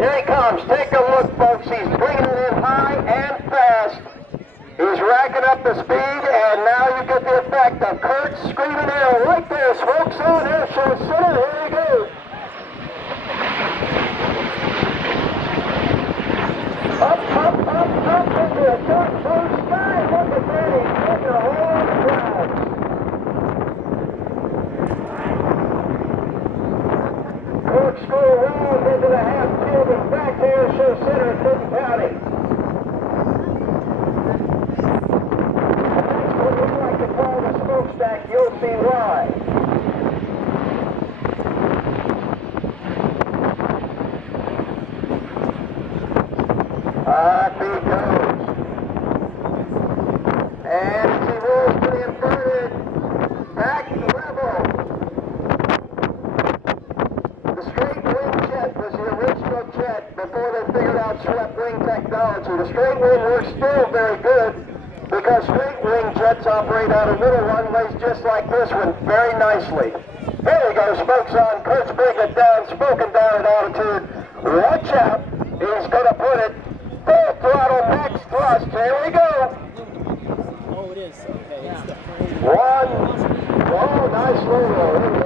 Here he comes. Take a look, folks. He's bringing it in high and fast. He's racking up the speed, and now you get the effect of Kurt screaming air right there. Smokes on air show center. Here he goes. Up into a dark blue sky. Look at that. He's taking a hole on the clouds. Corkscrew round into the half field and back to air show center in Clinton County. The smokestack, you'll see why. Up he goes. And as he rolls to the inverted, back level. The straight wing jet was the original jet before they figured out swept wing technology. The straight wing works still very good, because straight wing jets operate on a little runways just like this one very nicely. Here we go, smokes on, Kurt's bringing it down, smoking down at altitude. Watch out, he's going to put it full throttle, max thrust. Here we go. Oh, it is. Okay, it's the One. Oh, nice low roll.